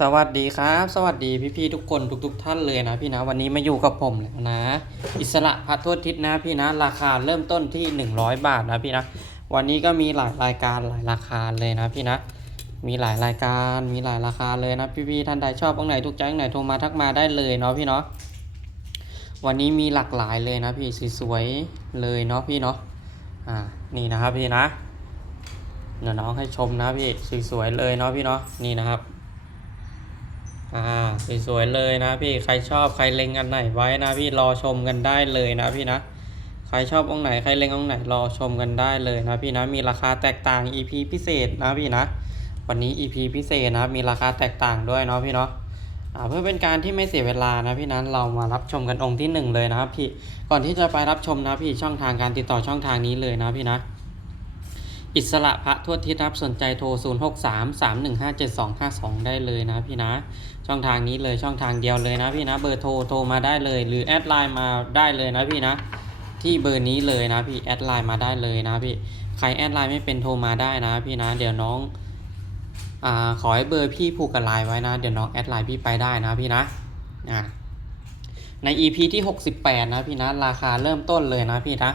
สวัสดีครับ สวัสดีพี่ๆทุกคนทุก ๆ ท่านเลยนะพี่นะวันนี้มาอยู่กับผมแล้วนะ อิสระพัทวทิศนะพี่นะ ราคาเริ่มต้นที่ 100 บาทนะพี่นะ วันนี้ก็มีหลายรายการหลายราคาเลยนะพี่นะ มีหลายรายการมีหลายราคาเลยนะพี่ๆท่านใดชอบองไหนถูกใจองไหนโทรมาทักมาได้เลยเนาะพี่เนาะวันนี้มีหลากหลายเลยนะพี่สวยๆเลยเนาะพี่เนาะอ่านี่นะครับพี่นะเดี๋ยวน้องให้ชมนะพี่สวยๆเลยเนาะพี่เนาะนี่นะครับ อ่าสวยๆเลยนะพี่ใครชอบใครเล็งอันไหนไว้นะพี่รอชมกันได้เลยนะพี่นะใครชอบองไหนใครเล็งองไหนรอชมกันได้เลยนะพี่นะมีราคาแตกต่าง EP พิเศษนะพี่นะวันนี้ EP พิเศษนะมีราคาแตกต่างด้วยเนาะพี่เนาะอ่าเพื่อเป็นการที่ไม่เสียเวลานะพี่นั้นเรามารับชมกันองค์ที่หนึ่งเลยนะครับพี่ก่อนที่จะไปรับชมนะพี่ช่องทางการติดต่อช่องทางนี้เลยนะพี่นะ อิสระพระทั่วทิศรับสนใจโทร 0 6 3 3 1 5 7 2 5 2 ได้เลยนะพี่นะ ช่องทางนี้เลยช่องทางเดียวเลยนะพี่นะ เบอร์โทรโทรมาได้เลย หรือแอดไลน์มาได้เลยนะพี่นะ ที่เบอร์นี้เลยนะพี่แอดไลน์มาได้เลยนะพี่ใครแอดไลน์ไม่เป็นโทรมาได้นะพี่นะ เดี๋ยวน้องอ่าขอให้เบอร์พี่ผูกกับไลน์ไว้นะ เดี๋ยวน้องแอดไลน์พี่ไปได้นะพี่นะอ่าใน EP ที่ 68 นะพี่นะ ราคาเริ่มต้นเลยนะพี่นะ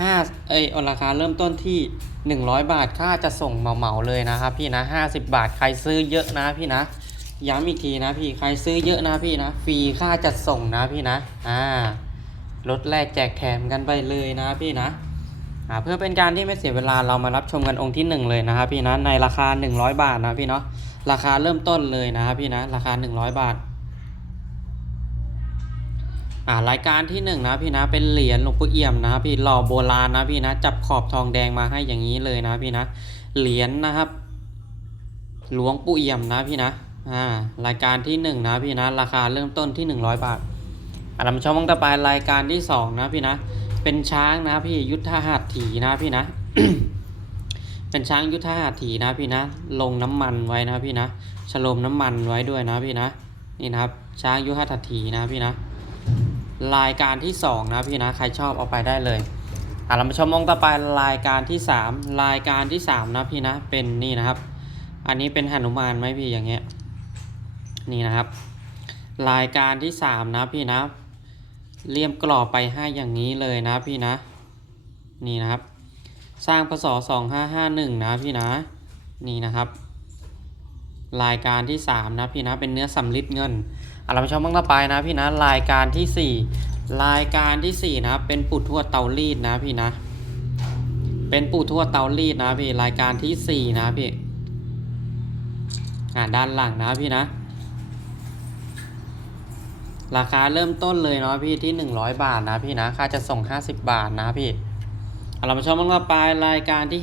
ห้าเอยเอราคาเริ่มต้นที่หนึ่งร้อยบาทค่าจะส่งเหมาๆเลยนะครับพี่นะห้าสิบบาทใครซื้อเยอะนะพี่นะย้ำอีกทีนะพี่ใครซื้อเยอะนะพี่นะฟรีค่าจัดส่งนะพี่นะอ่าลดแรกแจกแถมกันไปเลยนะพี่นะอ่าเพื่อเป็นการที่ไม่เสียเวลาเรามารับชมกันองค์ที่หนึ่งเลยนะครับพี่นะในราคาหนึ่งร้อยบาทนะพี่เนาะราคาเริ่มต้นเลยนะครับพี่นะราคาหนึ่งร้อยบาท อ่ารายการที่หนึ่งนะพี่นะเป็นเหรียญหลวงปู่เอี่ยมนะพี่หล่อโบราณนะพี่นะจับขอบทองแดงมาให้อย่างนี้เลยนะพี่นะเหรียญนะครับ หลวงปู่เอี่ยมนะพี่นะอ่ารายการที่หนึ่งนะพี่นะราคาเริ่มต้นที่หนึ่งร้อยบาทอ่าเรามาชมมองต่อไปรายการที่สองนะพี่นะเป็นช้างนะพี่ยุทธหัตถีนะพี่นะ เป็นช้างยุทธหัตถีนะพี่นะ ลงน้ำมันไว้นะพี่นะฉโลมน้ำมันไว้ด้วยนะพี่นะนี่นะครับช้างยุทธหัตถีนะพี่นะ รายการที่ 2 นะพี่นะใครชอบเอาไปได้เลยอะเรามาชมมองต่อไปรายการที่ 3 รายการที่ 3 นะพี่นะเป็นนี่นะครับ อันนี้เป็นหนุมานไหมพี่อย่างเงี้ยนี่นะครับ รายการที่ 3 นะพี่นะเลี่ยมกรอบไปให้อย่างนี้เลยนะพี่นะ นี่นะครับ สร้างพศ2551 นะพี่นะ นี่นะครับ รายการที่ 3 นะพี่นะเป็นเนื้อสำลิดเงิน อะเรามาชมบ้างต่อไปนะพี่นะรายการที่ 4 รายการที่ 4 นะเป็นปู่ทวเตารีดนะพี่นะ เป็นปู่ทวเตารีดนะพี่รายการที่ 4 นะพี่อ่าด้านหลังนะพี่นะ ราคาเริ่มต้นเลยเนาะพี่ที่ 100 บาทนะพี่นะค่าจะส่ง 50 บาทนะพี่อะเรามาชมบ้างต่อไปรายการที่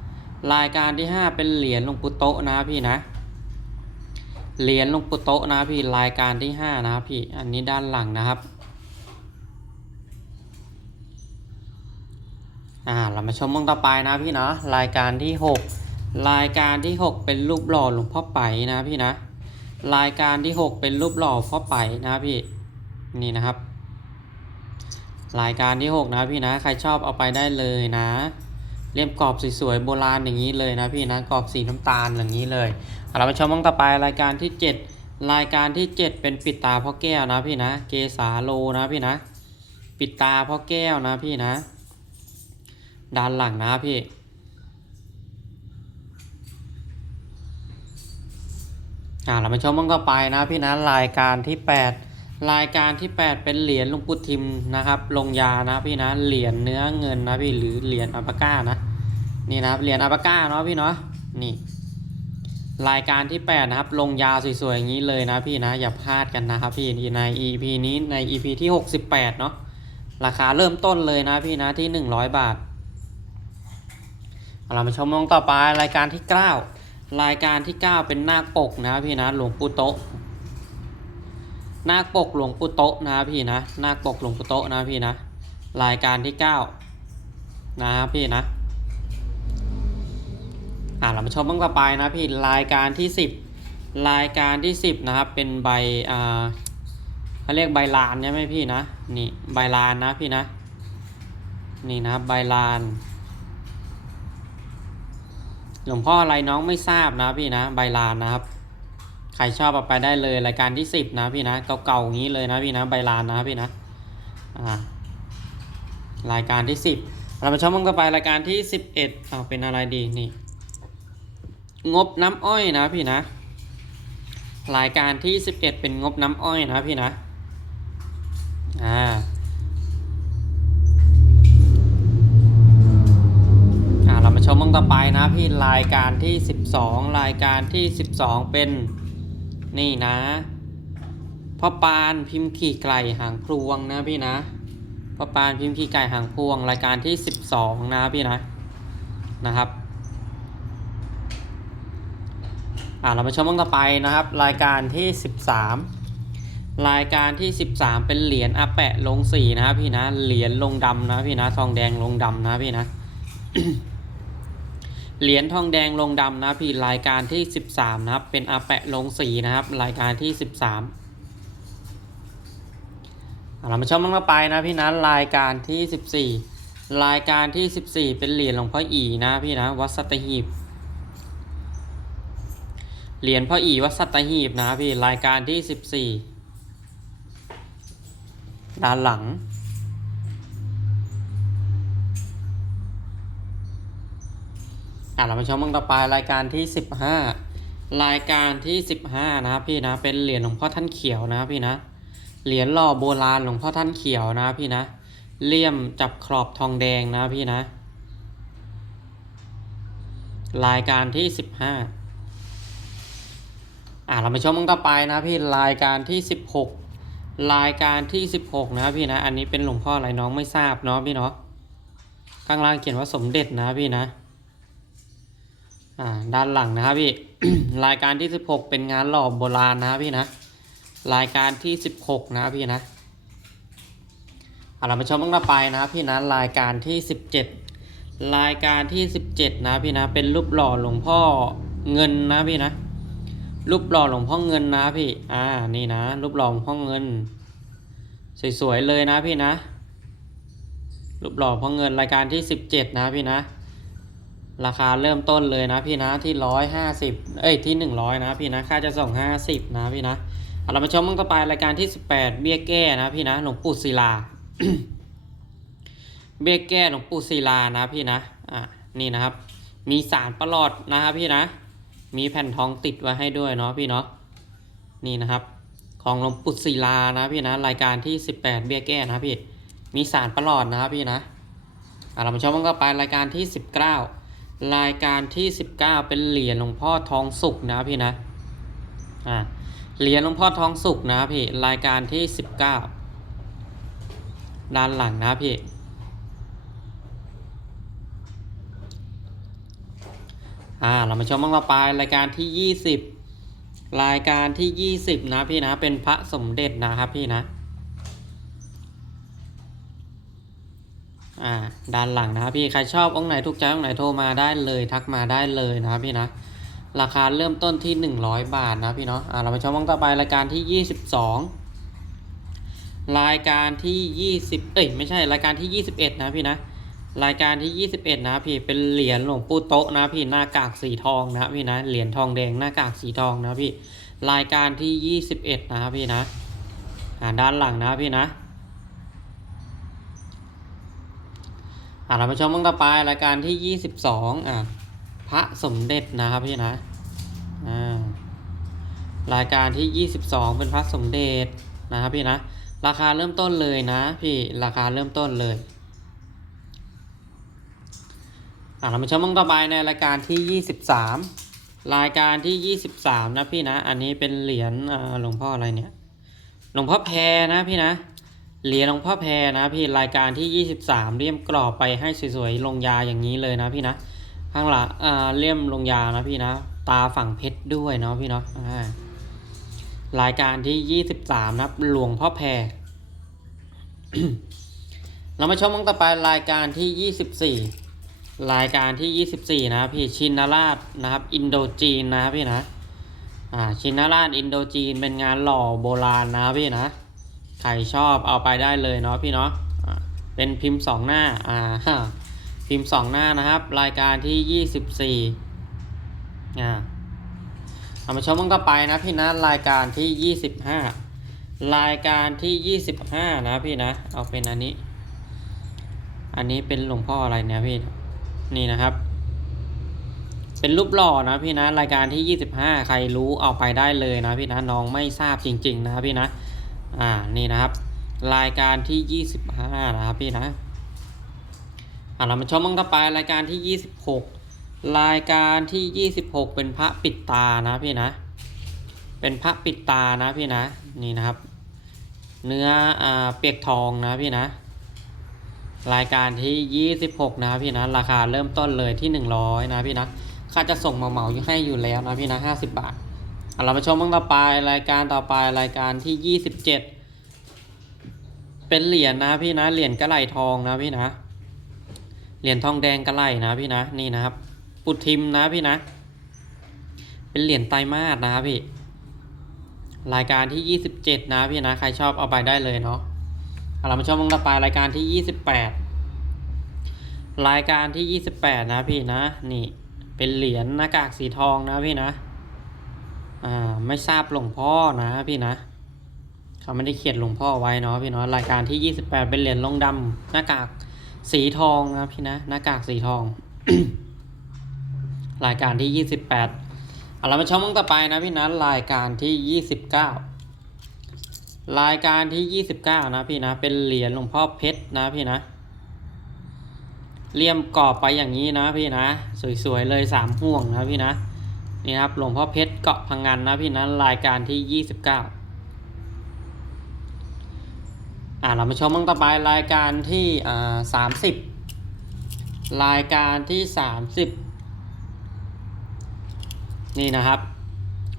5 รายการที่ 5 เป็นเหรียญลงปู่โตะนะพี่นะ เหรียญหลวงปู่โตะนะพี่รายการที่ห้านะพี่อันนี้ด้านหลังนะครับอ่าเรามาชมมองต่อไปนะพี่นะรายการที่หกรายการที่หกเป็นรูปหล่อหลวงพ่อไปนะพี่นะ รายการที่หกเป็นรูปหล่อพ่อไปนะพี่นี่นะครับ รายการที่หกนะพี่นะ ใครชอบเอาไปได้เลยนะ เลี่ยมกรอบสวยๆโบราณอย่างนี้เลยนะพี่นะกรอบสีน้ำตาลอย่างนี้เลยเอาเราไปชมมองต่อไปรายการที่ 7 รายการที่ 7 เป็นปิดตาพ่อแก้วนะพี่นะ เกสาโลนะพี่นะ ปิดตาพ่อแก้วนะพี่นะ ด้านหลังนะพี่อ่าเราไปชมมองต่อไปนะพี่นะรายการที่ 8รายการที่ 8 เป็นเหรียญลุงปู่ทิมนะครับ ลงยานะพี่นะ เหรียญเนื้อเงินนะพี่หรือเหรียญอัลปาก้านะ นี่นะครับเหรียญอัปก้าเนาะพี่เนาะนี่ รายการที่ 8 นะครับ ลงยาสวยๆอย่างนี้เลยนะพี่นะ อย่าพลาดกันนะครับพี่ใน EP นี้ใน EP ที่ 68 เนาะราคาเริ่มต้นเลยนะพี่นะที่ 100 บาทเอาเรามาชมมองต่อไปรายการที่ 9 รายการที่ 9 เป็นหน้าปกนะพี่นะหลวงปู่โตะหน้าปกหลวงปู่โตะนะพี่นะหน้าปกหลวงปู่โตะนะพี่นะ รายการที่ 9 นะพี่นะ อ่าเรามาชมบ้างต่อไปนะพี่รายการที่ 10 รายการที่ 10นะครับเป็นใบอ่าเขาเรียกใบลานใช่ไหมพี่นะนี่ใบลานนะพี่นะนี่นะครับใบลาน หลวงพ่ออะไรน้องไม่ทราบนะพี่นะใบลานนะครับ ใครชอบเอาไปได้เลยรายการที่สิบนะพี่นะเก่าๆอย่างนี้เลยนะพี่นะใบลานนะพี่นะอ่ารายการที่สิบเรามาชมมันก็ไปรายการที่สิบเอ็ดเอาเป็นอะไรดีนี่ งบน้ำอ้อยนะพี่นะ รายการที่สิบเอ็ดเป็นงบน้ำอ้อยนะพี่นะ อ่า อ่า เรามาชมมังต่อไปนะพี่รายการที่ 12 รายการที่ 12 เป็นนี่นะพ่อปานพิมพ์ขี่ไก่หางพวงนะพี่นะพ่อปานพิมพ์ขี่ไก่หางพวง รายการที่ 12 นะพี่นะนะครับ อ่าเรามาชมมังต่อไปนะครับ รายการที่ 13 รายการที่ 13 เป็นเหรียญอาแปะลงสีนะพี่นะเหรียญลงดำนะพี่นะทองแดงลงดำนะพี่นะเหรียญทองแดงลงดำนะพี่รายการที่ 13 นะครับ เป็นอาแปะลงสีนะครับ รายการที่ 13เรามาชมมันต่อไปนะพี่นะรายการที่ 14 รายการที่ 14 เป็นเหรียญหลวงพ่ออีนะพี่นะวัดสตหีบ เหรียญพ่ออีวัดสัตหีบนะพี่รายการที่14ด้านหลัง อะเรามาชมมังต่อไปรายการที่15รายการที่15นะครับพี่นะเป็นเหรียญหลวงพ่อท่านเขียวนะพี่นะเหรียญหล่อโบราณหลวงพ่อท่านเขียวนะพี่นะเลี่ยมจับขอบทองแดงนะพี่นะ รายการที่15 อะเรามาชมมังต่อไปนะพี่รายการที่ 16 รายการที่ 16 นะพี่นะ อันนี้เป็นหลวงพ่ออะไรน้องไม่ทราบเนาะพี่เนาะข้างล่างเขียนว่าสมเด็จนะพี่นะอ่าด้านหลังนะครับพี่ รายการที่ 16 เป็นงานหล่อโบราณนะพี่นะ รายการที่ 16 นะพี่นะเอาเรามาชมบ้างต่อไปนะพี่นะรายการที่ 17 รายการที่ 17 นะพี่นะ เป็นรูปหล่อหลวงพ่อเงินนะพี่นะ รูปหล่อหลวงพ่อเงินนะพี่ อ่า นี่นะ รูปหล่อหลวงพ่อเงิน สวยๆเลยนะพี่นะ รูปหล่อพ่อเงินรายการที่17นะพี่นะ ราคาเริ่มต้นเลยนะพี่นะที่ร้อยห้าสิบเอ้ยที่หนึ่งร้อยนะพี่นะ ค่าจะส่งห้าสิบนะพี่นะเอาเรามาชมมันก็ไปรายการที่สิบแปดเบี้ยแก้นะพี่นะ หลวงปู่ศิลา เบี้ยแก้หลวงปู่ศิลานะพี่นะ อะนี่นะครับ มีสารประหลอดนะครับพี่นะ มีแผ่นทองติดไว้ให้ด้วยเนาะพี่เนาะนี่นะครับ ของหลวงปู่ศิลานะพี่นะรายการที่สิบแปดเบี้ยแก้นะพี่มีสารประหลอดนะครับพี่นะอะเรามาชมมันก็ไปรายการที่สิบเก้ารายการที่ 19 เป็นเหรียญหลวงพ่อทองสุกนะพี่นะอ่าเหรียญหลวงพ่อทองสุกนะพี่รายการที่ 19 ด้านหลังนะพี่ อ่าเรามาชมบ้างต่อไปรายการที่ 20 รายการที่ 20 นะพี่นะเป็นพระสมเด็จนะครับพี่นะอ่าด้านหลังนะครับพี่ใครชอบองค์ไหนถูกใจองค์ไหนโทรมาได้เลยทักมาได้เลยนะครับพี่นะราคาเริ่มต้นที่ 100 บาทนะพี่เนาะอ่าเราไปชมองต่อไปรายการที่ 22 รายการที่ 20 เอ้ยไม่ใช่รายการที่ 21 นะพี่นะ รายการที่ 21 นะพี่เป็นเหรียญหลวงปู่โตะนะพี่หน้ากากสีทองนะพี่นะเหรียญทองแดงหน้ากากสีทองนะพี่รายการที่ 21 นะพี่นะอ่าด้านหลังนะพี่นะอ่าเรามาชมบ้างต่อไปรายการที่ 22อ่าพระสมเด็จนะครับพี่นะอ่ารายการที่ 22 เป็นพระสมเด็จนะครับพี่นะราคาเริ่มต้นเลยนะพี่ราคาเริ่มต้นเลย อ่า เรามาชมบ้างต่อไปในรายการที่ 23 รายการที่ 23 นะพี่นะ อันนี้เป็นเหรียญหลวงพ่ออะไรเนี่ย หลวงพ่อแพรนะพี่นะ เหรียญหลวงพ่อแพรนะพี่ รายการที่ 23 เลี่ยมกรอบไปให้สวยๆ ลงยาอย่างนี้เลยนะพี่นะ ข้างหลังเลี่ยมลงยานะพี่นะ ตาฝั่งเพชรด้วยเนาะพี่เนาะรายการที่ 23 นะครับหลวงพ่อแพรเรามาชมกันต่อไปรายการที่ 24 รายการที่ 24 นะพี่ชินาราชนะครับ อินโดจีนนะพี่นะอ่าชินาราชอินโดจีนเป็นงานหล่อโบราณนะพี่นะใครชอบเอาไปได้เลยเนาะพี่เนาะเป็นพิมพ์สองหน้าอ่าพิมพ์สองหน้านะครับ รายการที่ยี่สิบสี่อ่าเอามาชมมันต่อไปนะพี่นะรายการที่ยี่สิบห้ารายการที่ยี่สิบห้านะพี่นะ เอาเป็นอันนี้ อันนี้เป็นหลวงพ่ออะไรเนี่ยพี่ นี่นะครับ เป็นรูปหล่อนะพี่นะรายการที่ยี่สิบห้าใครรู้เอาไปได้เลยนะพี่นะน้องไม่ทราบจริง ๆ นะพี่นะอ่านี่นะครับ รายการที่ยี่สิบห้านะครับพี่นะอ่าเรามาชมมันต่อไปรายการที่ยี่สิบหกรายการที่ 26 เป็นพระปิดตานะพี่นะ เป็นพระปิดตานะพี่นะนี่นะครับ เนื้ออ่าเปียกทองนะพี่นะ รายการที่ 26 นะพี่นะ ราคาเริ่มต้นเลยที่ 100 นะพี่นะ ค่าจะส่งมาเหมาให้อยู่แล้วนะพี่นะ 50 บาทเอาเรามาชมบ้างต่อไปรายการต่อไปรายการที่ 27 เป็นเหรียญนะพี่นะ เหรียญกระไหลทองนะพี่นะ เหรียญทองแดงกระไหลนะพี่นะ นี่นะครับ ปุทิมนะพี่นะ เป็นเหรียญไตรมาสนะครับพี่ รายการที่ 27 นะพี่นะ ใครชอบเอาไปได้เลยเนาะ เรามาชมวงต่อไปรายการที่ 28 รายการที่ 28 นะพี่นะ นี่ เป็นเหรียญหน้ากากสีทองนะพี่นะ อ่า ไม่ทราบหลวงพ่อนะพี่นะ เขาไม่ได้เขียนหลวงพ่อไว้เนาะพี่เนาะ รายการที่ 28 เป็นเหรียญลงดำหน้ากากสีทองนะพี่นะ หน้ากากสีทอง รายการที่ 28เอาเรามาชมวงต่อไปนะพี่นะ รายการที่ 29 รายการที่ 29 นะพี่นะ เป็นเหรียญหลวงพ่อเพชรนะพี่นะเลี่ยมกรอบไปอย่างนี้นะพี่นะ สวยๆเลยสามห่วงนะพี่นะนี่ครับหลวงพ่อเพชรเกาะพังงานนะพี่นะรายการที่ 29อ่าเรามาชมมั่งต่อไปรายการที่อ่าสามสิบรายการที่สามสิบนี่นะครับ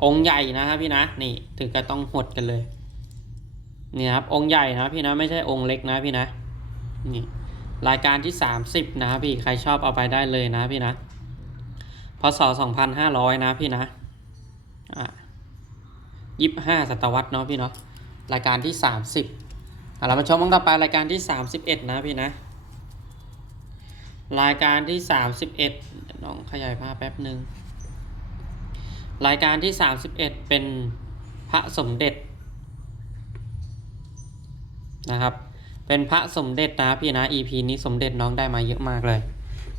องค์ใหญ่นะครับพี่นะนี่ถึงก็ต้องหดกันเลย นี่ครับองค์ใหญ่นะพี่นะไม่ใช่องค์เล็กนะพี่นะนี่รายการที่สามสิบนะพี่ใครชอบเอาไปได้เลยนะพี่นะพศสองพันห้าร้อยนะพี่นะอ่ายี่ห้าศตวรรษเนาะพี่เนาะรายการที่สามสิบอะเรามาชมมังต่อไปรายการที่ 31 นะพี่นะ รายการที่ 31น้องขยายภาพแป๊บหนึ่งรายการที่ 31 เป็นพระสมเด็จ นะครับ เป็นพระสมเด็จนะพี่นะ EP นี้สมเด็จน้องได้มาเยอะมากเลย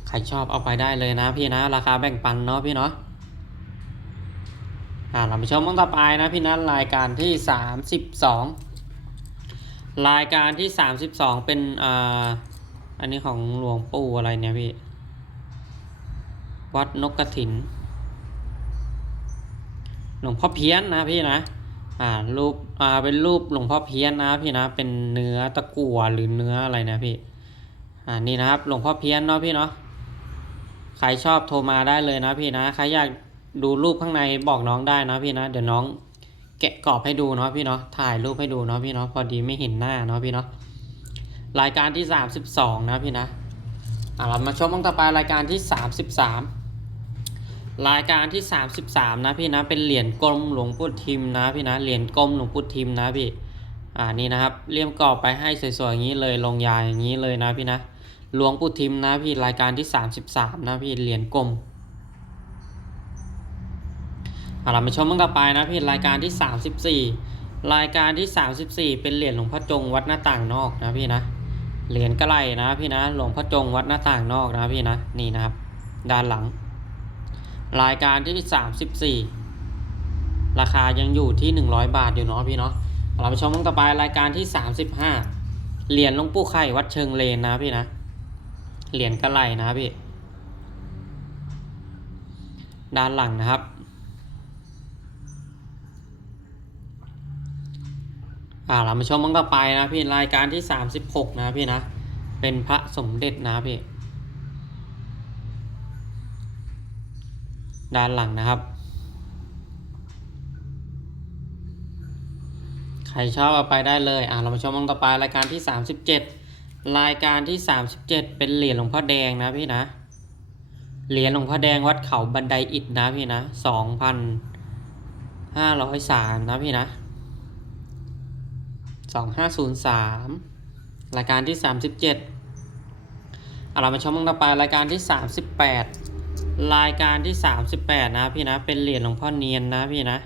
ใครชอบเอาไปได้เลยนะพี่นะ ราคาแบ่งปันเนาะพี่เนาะอ่าเราไปชมมังต่อไปนะพี่นะรายการที่ 32 รายการที่ 32 เป็นอ่าอันนี้ของหลวงปู่อะไรเนี่ยพี่ วัดนกกระถิน หลวงพ่อเพี้ยนนะพี่นะ อ่ารูปอ่าเป็นรูปหลวงพ่อเพี้ยนนะพี่นะเป็นเนื้อตะกั่วหรือเนื้ออะไรนะพี่อ่านี่นะครับหลวงพ่อเพี้ยนเนาะพี่เนาะใครชอบโทรมาได้เลยนะพี่นะใครอยากดูรูปข้างในบอกน้องได้นะพี่นะ เดี๋ยวน้องแกะกรอบให้ดูเนาะพี่เนาะถ่ายรูปให้ดูเนาะพี่เนาะพอดีไม่เห็นหน้าเนาะพี่เนาะรายการที่ 32 นะพี่นะอะเรามาชมมั่งต่อไปรายการที่ 33 รายการที่ 33 นะพี่นะเป็นเหรียญกลมหลวงปู่ทิมนะพี่นะเหรียญกลมหลวงปู่ทิมนะพี่อ่านี่นะครับเลี่ยมกรอบไปให้สวยๆอย่างนี้เลยลงยาอย่างนี้เลยนะพี่นะหลวงปู่ทิมนะพี่รายการที่ 33 นะพี่เหรียญกลมอะเรามาชมมั่งต่อไปนะพี่รายการที่ 34 รายการที่ 34 เป็นเหรียญหลวงพ่อจงวัดหน้าต่างนอกนะพี่นะเหรียญกระไหลนะพี่นะหลวงพ่อจงวัดหน้าต่างนอกนะพี่นะนี่นะครับ ด้านหลัง รายการที่ 34 ราคายังอยู่ที่ 100 บาทอยู่เนาะพี่เนาะเราไปชมมังต่อไปรายการที่ 35 เหรียญหลวงปู่ไข่วัดเชิงเลนนะพี่นะ เหรียญกระไหลนะพี่ ด้านหลังนะครับ อ่าเรามาชมมังต่อไปนะพี่รายการที่ 36 นะพี่นะ เป็นพระสมเด็จนะพี่ ด้านหลังนะครับ ใครชอบเอาไปได้เลย อ่าเรามาชมองต่อไปรายการที่ 37 รายการที่ 37 เป็นเหรียญหลวงพ่อแดงนะพี่นะ เหรียญหลวงพ่อแดงวัดเขาบันไดอิฐนะพี่นะ2,503นะพี่นะสองห้าศูนย์สามรายการที่สามสิบเจ็ดเรามาชมองต่อไปรายการที่สามสิบแปด รายการที่สามสิบแปดนะพี่นะ เป็นเหรียญหลวงพ่อเนียนนะพี่นะ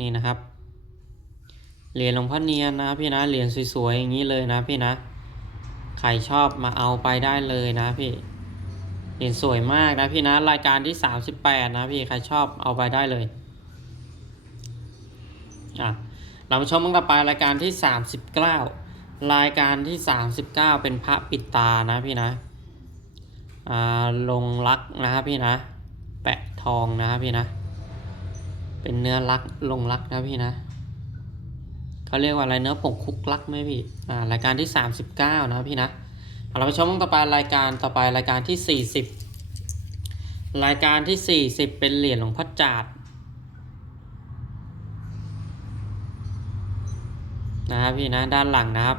นี่นะครับ เหรียญหลวงพ่อเนียนนะพี่นะ เหรียญสวยๆอย่างนี้เลยนะพี่นะ ใครชอบมาเอาไปได้เลยนะพี่ เหรียญสวยมากนะพี่นะ รายการที่สามสิบแปดนะพี่ ใครชอบเอาไปได้เลย อะ เรามาชมกันต่อไปรายการที่สามสิบเก้ารายการที่สามสิบเก้าเป็นพระปิดตานะพี่นะ ลงรักนะครับพี่นะ แปะทองนะครับพี่นะ เป็นเนื้อรักลงรักนะพี่นะเขาเรียกว่าอะไรเนื้อผงคุกรักไหมพี่อ่ารายการที่สามสิบเก้านะพี่นะเอาเราไปชมต่อไปรายการต่อไปรายการที่สี่สิบรายการที่สี่สิบเป็นเหรียญหลวงพ่อจาดนะครับพี่นะด้านหลังนะครับ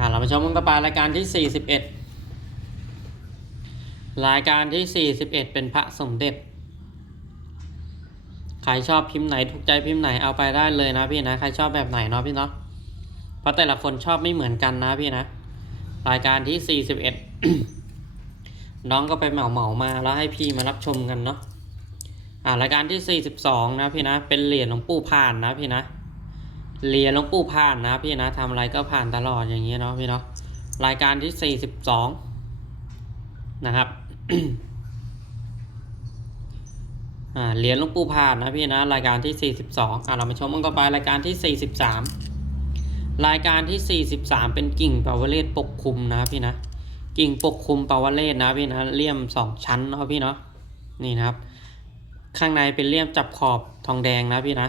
อ่าเรามาชมกันต่อไปรายการที่ 41 รายการที่ 41 เป็นพระสมเด็จ ใครชอบพิมพ์ไหนถูกใจพิมพ์ไหนเอาไปได้เลยนะพี่นะ ใครชอบแบบไหนเนาะพี่เนาะ เพราะแต่ละคนชอบไม่เหมือนกันนะพี่นะ รายการที่ 41 น้องก็ไปเหมาเหมามาแล้วให้พี่มารับชมกันเนาะ อ่ารายการที่ 42 นะพี่นะ เป็นเหรียญหลวงปู่ผ่านนะพี่นะ เหรียญหลวงปู่ผ่านนะพี่นะทำอะไรก็ผ่านตลอดอย่างเงี้ยเนาะพี่เนาะรายการที่42นะครับอ่าเหรียญหลวงปู่ผ่านนะพี่นะรายการที่ 42อ่าเรามาชมกันต่อไปรายการที่ 43 รายการที่ 43 เป็นกิ่งปาวเลศปกคลุมนะพี่นะกิ่งปกคลุมปาวเลศนะพี่นะเลี่ยมสองชั้นเนาะพี่เนาะนี่นะครับ ข้างในเป็นเลี่ยมจับขอบทองแดงนะพี่นะ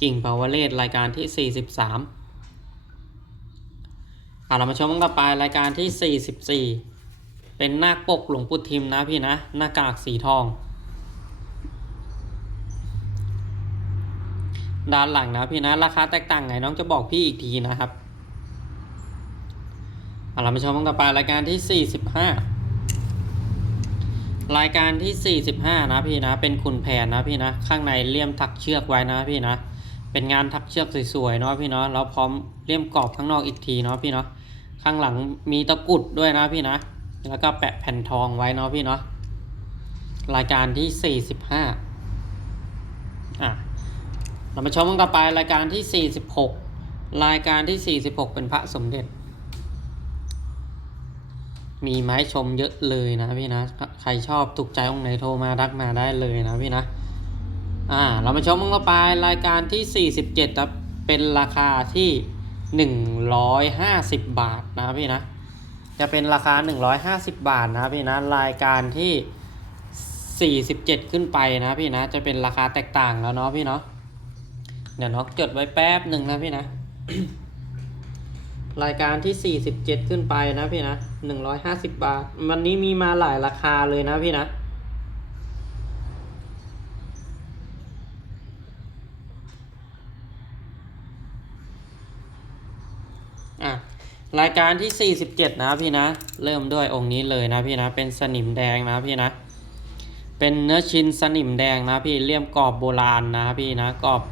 กิ่งปาวเลศรายการที่ 43อะเรามาชมกันต่อไปรายการที่ 44 เป็นหน้าคปกหลวงปู่ทิมนะพี่นะ หน้ากากสีทอง ด้านหลังนะพี่นะ ราคาแตกต่างไงน้องจะบอกพี่อีกทีนะครับอะเรามาชมกันต่อไปรายการที่ 45 รายการที่ 45 นะพี่นะ เป็นขุนแผนนะพี่นะ ข้างในเลี่ยมถักเชือกไว้นะพี่นะ เป็นงานถักเชือกสวยๆเนาะพี่เนาะแล้วพร้อมเลี่ยมกรอบข้างนอกอีกทีเนาะพี่เนาะข้างหลังมีตะกุดด้วยนะพี่นะแล้วก็แปะแผ่นทองไว้เนาะพี่เนาะรายการที่ 45อะเรามาชมกันต่อไปรายการที่ 46 รายการที่ 46 เป็นพระสมเด็จ มีไม้ชมเยอะเลยนะพี่นะ ใครชอบถูกใจองค์ไหนโทรมาทักมาได้เลยนะพี่นะ อ่าเรามาชมกันต่อไปรายการที่ 47ครับเป็นราคาที่ 150 บาทนะพี่นะ จะเป็นราคา 150 บาทนะพี่นะรายการที่ 47 ขึ้นไปนะพี่นะ จะเป็นราคาแตกต่างแล้วเนาะพี่เนาะเดี๋ยวน้องจดไว้แป๊บหนึ่งนะพี่นะ รายการที่ 47 ขึ้นไปนะพี่นะ 150 บาท วันนี้มีมาหลายราคาเลยนะพี่นะ รายการที่ 47 นะพี่นะ เริ่มด้วยองค์นี้เลยนะพี่นะ เป็นสนิมแดงนะพี่นะ เป็นเนื้อชิ้นสนิมแดงนะพี่เลี่ยมกรอบโบราณนะพี่นะกรอบ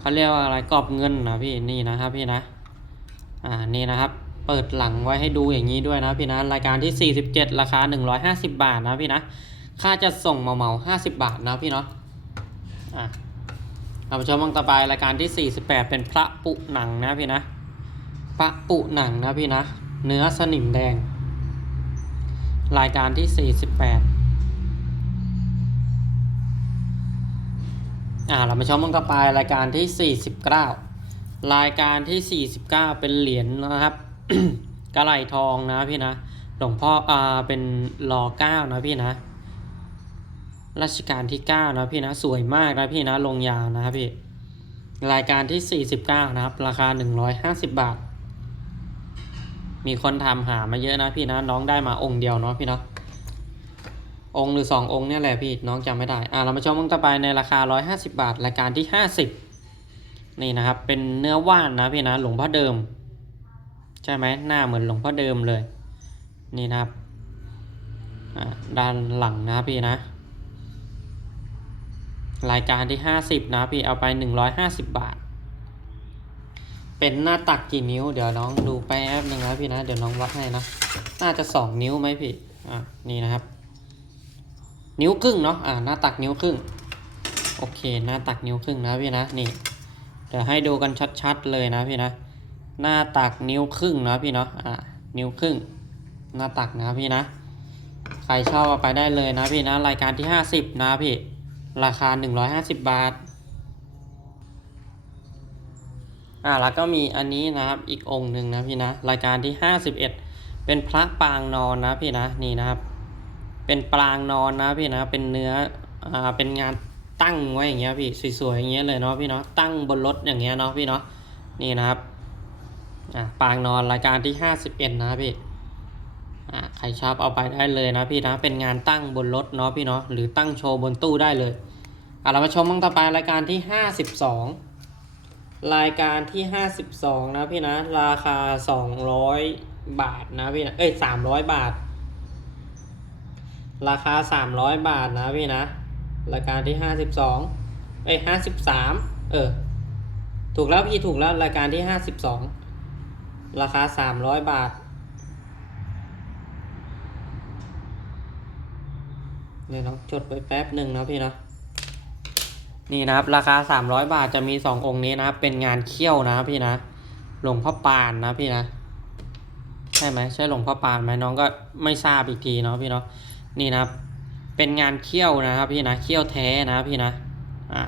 เขาเรียกว่าอะไรกรอบเงินนะพี่นี่นะครับพี่นะอ่านี่นะครับ เปิดหลังไว้ให้ดูอย่างนี้ด้วยนะพี่นะรายการที่ 47 ราคา 150 บาทนะพี่นะค่าจะส่งเหมาเหมาๆ50 บาทนะพี่เนาะอะเราไปชมมังต่อไปรายการที่ 48 เป็นพระปุหนังนะพี่นะ พระปุหนังนะพี่นะ เนื้อสนิมแดง รายการที่ 48 อ่า เรามาชมมันต่อไปรายการที่ 49 รายการที่ 49 เป็นเหรียญนะครับ กระไหลทองนะพี่นะ หลวงพ่ออ่าเป็นรอเก้านะพี่นะรัชกาลที่ 9 นะพี่นะ สวยมากนะพี่นะ ลงยานะครับพี่ รายการที่ 49 นะครับ ราคา 150 บาท มีคนทำหามาเยอะนะพี่นะน้องได้มาองค์เดียวเนาะพี่เนาะองค์หรือสององค์เนี่ยแหละพี่น้องจำไม่ได้อ่าเรามาชมองค์ต่อไปในราคา 150 บาทรายการที่ 50 นี่นะครับ เป็นเนื้อว่านนะพี่นะหลวงพ่อเดิม ใช่ไหมหน้าเหมือนหลวงพ่อเดิมเลย นี่นะครับด้านหลังนะพี่นะ รายการที่ 50 นะพี่เอาไป 150 บาท เป็นหน้าตักกี่นิ้ว เดี๋ยวน้องดูไปแป๊บหนึ่งนะพี่นะ เดี๋ยวน้องวัดให้นะ น่าจะสองนิ้วไหมพี่ อะ นี่นะครับ นิ้วครึ่งเนาะ อ่า หน้าตักนิ้วครึ่ง โอเค หน้าตักนิ้วครึ่งนะพี่นะ นี่ เดี๋ยวให้ดูกันชัดๆเลยนะพี่นะ หน้าตักนิ้วครึ่งนะพี่เนาะ อ่า นิ้วครึ่ง หน้าตักนะพี่นะ ใครชอบเอาไปได้เลยนะพี่นะ รายการที่ 50 นะพี่ ราคา 150 บาท อ่าแล้วก็มีอันนี้นะครับอีกองค์หนึ่งนะพี่นะรายการที่51เอ็ดเป็นพระปางนอนนะพี่นะนี่นะครับ เป็นปางนอนนะพี่นะเป็นเนื้ออ่าเป็นงานตั้งไว้อย่างเงี้ยพี่สวยๆอย่างเงี้ยเลยเนาะพี่เนาะตั้งบนรถอย่างเงี้ยเนาะพี่เนาะนี่นะครับอ่าปางนอนรายการที่51นะพี่อ่าใครชอบเอาไปได้เลยนะพี่นะเป็นงานตั้งบนรถเนาะพี่เนาะหรือตั้งโชว์บนตู้ได้เลยอะเรามาชมมังต่อไปรายการที่52 รายการที่52นะพี่นะ ราคา200บาทนะพี่นะ เอ้ย300บาท ราคา300บาทนะพี่นะ รายการที่52เอ้ย53เออ ถูกแล้วพี่ถูกแล้วรายการที่52ราคา300บาทเดี๋ยวน้องจดไว้แป๊บหนึ่งนะพี่นะ นี่นะครับ ราคา 300 บาทจะมี 2 องค์นี้นะครับ เป็นงานเขี้ยวนะพี่นะหลวงพ่อปานนะพี่นะ ใช่ไหมใช่หลวงพ่อปานไหมน้องก็ไม่ทราบอีกทีเนาะพี่เนาะนี่นะครับ เป็นงานเขี้ยวนะครับ พี่นะเขี้ยวแท้นะพี่นะอ่า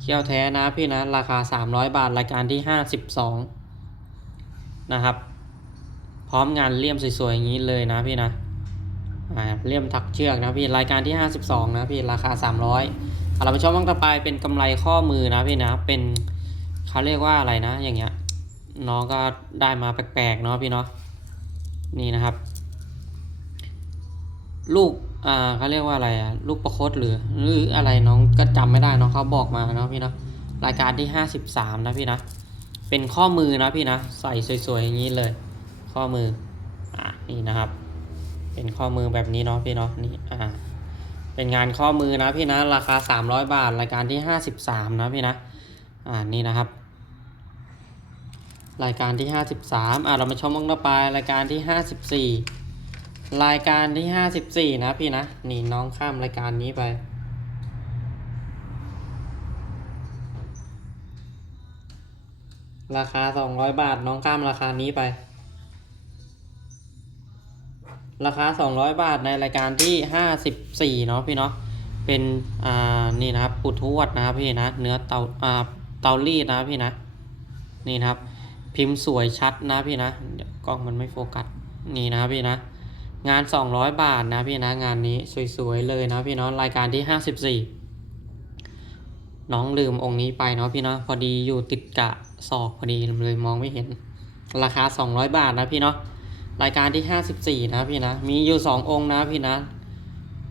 เขี้ยวแท้นะพี่นะ ราคา 300 บาทรายการที่ 52 นะครับ พร้อมงานเลี่ยมสวยๆอย่างนี้เลยนะพี่นะ เลี่ยมถักเชือกนะพี่รายการที่ 52 นะพี่ราคา 300เอาเราไปชมบ้างต่อไปเป็นกำไรข้อมือนะพี่นะเป็นเขาเรียกว่าอะไรนะ อย่างเงี้ยน้องก็ได้มาแปลกๆเนาะพี่เนาะนี่นะครับ ลูกอ่าเขาเรียกว่าอะไรอะลูกประคตหรือหรืออะไรน้องก็จำไม่ได้เนาะเขาบอกมาเนาะพี่เนาะรายการที่ 53 นะพี่นะเป็นข้อมือนะพี่นะใส่สวยๆอย่างนี้เลย ข้อมืออ่านี่นะครับ เป็นข้อมือแบบนี้เนาะพี่เนาะนี่อ่าเป็นงานข้อมือนะพี่นะราคา 300 บาทรายการที่ 53 นะพี่นะอ่านี่นะครับ รายการที่ 53อ่าเรามาชมมั่งต่อไปรายการที่ 54 รายการที่ 54 นะพี่นะนี่น้องข้ามรายการนี้ไปราคา 200 บาทน้องข้ามราคานี้ไป ราคา 200 บาทในรายการที่ 54 เนาะพี่เนาะ เป็น อ่า นี่นะครับปุทวดนะครับพี่นะ เนื้อเตา อ่า เตารีดนะพี่นะ นี่นะครับ พิมพ์สวยชัดนะพี่นะเดี๋ยวกล้องมันไม่โฟกัส นี่นะพี่นะ งาน 200 บาทนะพี่นะ งานนี้สวยๆเลยนะพี่เนาะ รายการที่ 54 น้องลืมองค์นี้ไปเนาะพี่เนาะ พอดีอยู่ติดกะศอกพอดีเลยมองไม่เห็น ราคา 200 บาทนะพี่เนาะ รายการที่54นะพี่นะ มีอยู่2องค์นะพี่นะ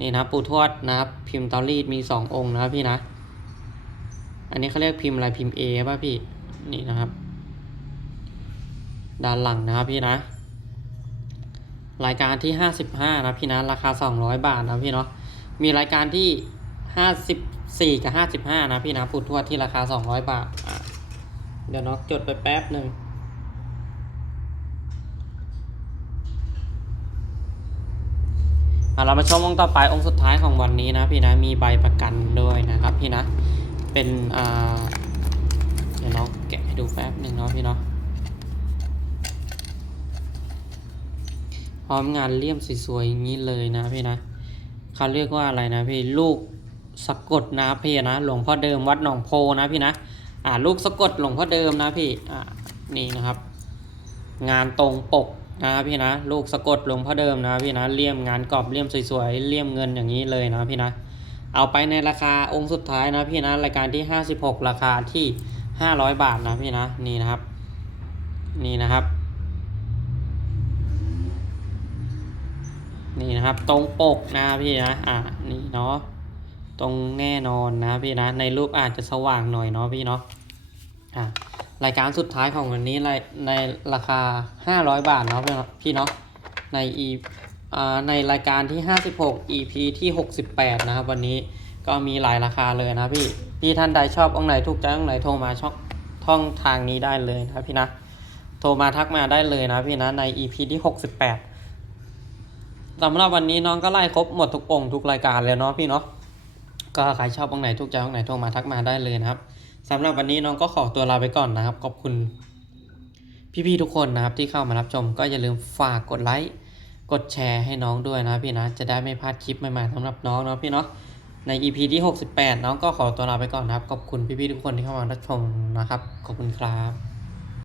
นี่นะปูทวดนะครับ พิมพ์เตารีดมี2องค์นะพี่นะ อันนี้เขาเรียกพิมพ์อะไรพิมพ์ A ป่ะพี่ นี่นะครับ ด้านหลังนะครับพี่นะ รายการที่55นะพี่นะ ราคา200บาทนะพี่เนาะ มีรายการที่54กับ55นะพี่นะปูทวดที่ราคา200บาท เดี๋ยวน้องจดไปแป๊บหนึ่ง อะ เรามาชมองค์ต่อไปองค์สุดท้ายของวันนี้นะพี่นะมีใบประกันด้วยนะครับพี่นะ เป็นอ่าเดี๋ยวเราแกะให้ดูแป๊บหนึ่งเนาะพี่เนาะพร้อมงานเลี่ยมสวยๆอย่างนี้เลยนะพี่นะเขาเรียกว่าอะไรนะพี่ลูกสะกดนะพี่นะหลวงพ่อเดิมวัดหนองโพนะพี่นะอ่าลูกสะกดหลวงพ่อเดิมนะพี่อ่านี่นะครับ งานตรงปก นะพี่นะ ลูกสะกดหลวงพ่อเดิมนะพี่นะเลี่ยมงานกรอบเลี่ยมสวยๆเลี่ยมเงินอย่างนี้เลยนะพี่นะ เอาไปในราคาองค์สุดท้ายนะพี่นะรายการที่ 56 ราคาที่ 500 บาทนะพี่นะนี่นะครับ นี่นะครับนี่นะครับตรงปกนะพี่นะอ่านี่เนาะตรงแน่นอนนะพี่นะในรูปอาจจะสว่างหน่อยเนาะพี่เนาะอ่า รายการสุดท้ายของวันนี้ในในราคา 500 บาทเนาะพี่เนาะพี่เนาะใน e อ่าในรายการที่ 56 EP ที่ 68 นะครับ วันนี้ก็มีหลายราคาเลยนะพี่ พี่ท่านใดชอบองไหนถูกใจองไหนโทรมาช่องท่องทางนี้ได้เลยนะพี่นะ โทรมาทักมาได้เลยนะพี่นะใน EP ที่ 68สำหรับวันนี้น้องก็ไล่ครบหมดทุกองทุกรายการเลยเนาะพี่เนาะก็ใครชอบองไหนทุกใจองไหนโทรมาทักมาได้เลยนะครับ สำหรับวันนี้น้องก็ขอตัวลาไปก่อนนะครับ ขอบคุณพี่ๆทุกคนนะครับที่เข้ามารับชม ก็อย่าลืมฝากกดไลค์ กดแชร์ให้น้องด้วยนะพี่นะ จะได้ไม่พลาดคลิปใหม่ๆสำหรับน้องเนาะพี่เนาะ ใน EP ที่ 68 น้องก็ขอตัวลาไปก่อนนะครับ ขอบคุณพี่ๆทุกคนที่เข้ามารับชมนะครับ ขอบคุณครับ